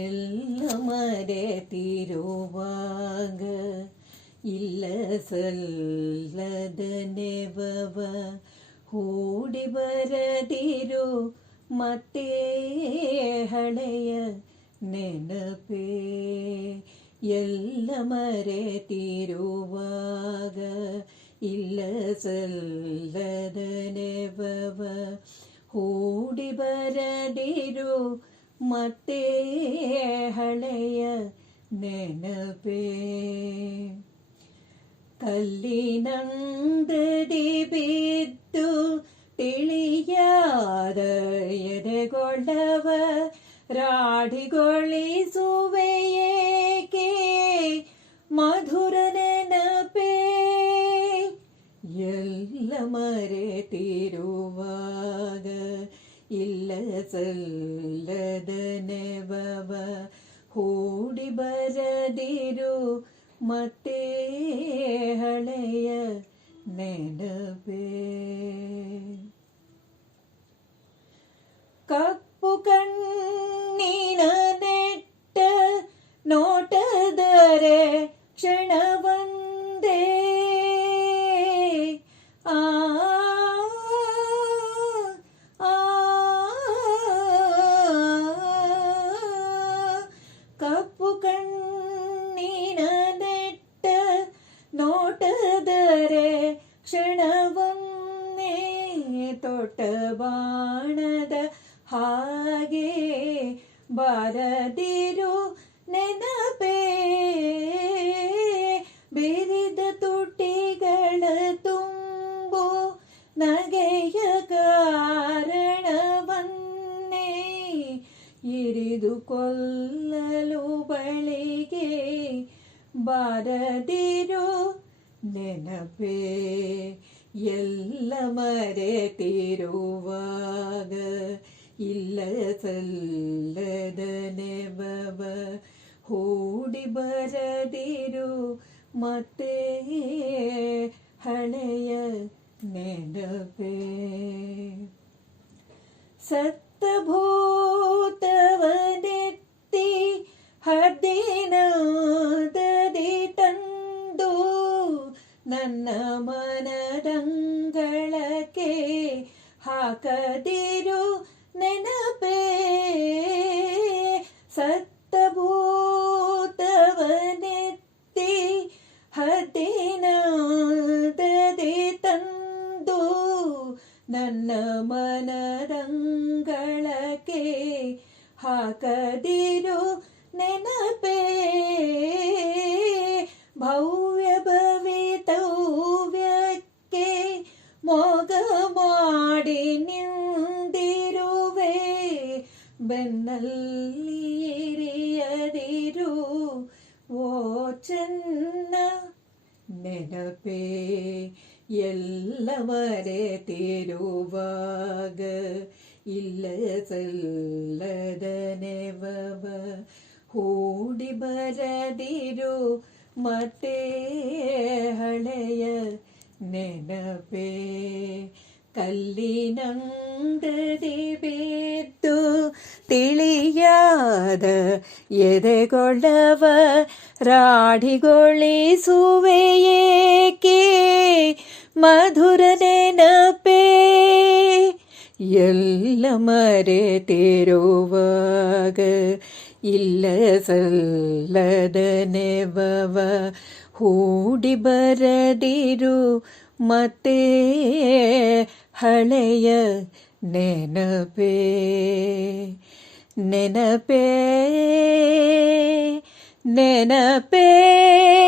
எல்லமரே திருவாக இல்ல சொல்லதனேவ கூடி வர திரு மத்தே ஹளைய நினப்பே எல்லமரே திருவாக இல்ல சொல்லதனேவ கூடி வர திரு ಮತ್ತೆ ಹಳೆಯ ನೆನಪೇ ಕಲ್ಲಿನೇ ಬಿದ್ದು ತಿಳಿಯಾದ ಎದೆಗೊಳ್ಳವ ರಾಡಿಗೊಳಿಸುವ ಮಧುರ ನೆನಪೇ ಎಲ್ಲ ಮರೆತಿರುವ इल्लसल्लद नेवव, होडि बर मते ತೊಟ್ಟ ಬಾಣದ ಹಾಗೆ ಬಾರದಿರು ನೆನಪೆ. ಬಿರಿದ ತುಟಿಗಳ ತುಂಬು ನಗೆಯ ಕಾರಣವನ್ನೇ ಇರಿದು ಕೊಲ್ಲಲು ಬಳಿಗೆ ಬಾರದಿರು ನೆನಪೇ எல்லமரே தீருவாக இல்ல செல்லதனேபவ ஹூடி பரதிரு மத்தே ஹழைய நெடபே சத்தபோ ಮನರಂಗಳ ಹಾಕದಿರು ನೆನಪೇ ಸತ್ತ ಹದಿನದಿ ತಂದು ನನ್ನ ಮನರಂಗಳಕ್ಕೆ ಹಾಕದಿರು ನೆನಪೇ വെണ്ണല്ലീരിയതിരു ഓ ചെന്ന നെനപേ എല്ലവരെ തിരുവാക ഇല്ല ചെല്ലതനവ കൂടി വരതിരു മറ്റേ ഹളയ നെനപേ കല്ലിനു തിളിയാത് എത് കൊള്ളവ രാഡികൊളി സുവയേക്കെ മധുരനപേ എല്ലമരെ തേരുവക ഇല്ല സല്ലതനവ ഹൂടി ബരടിരു മത്തേ ಹಳೆಯ ನೆನಪೆ ನೆನಪೇ ನೆನಪೇ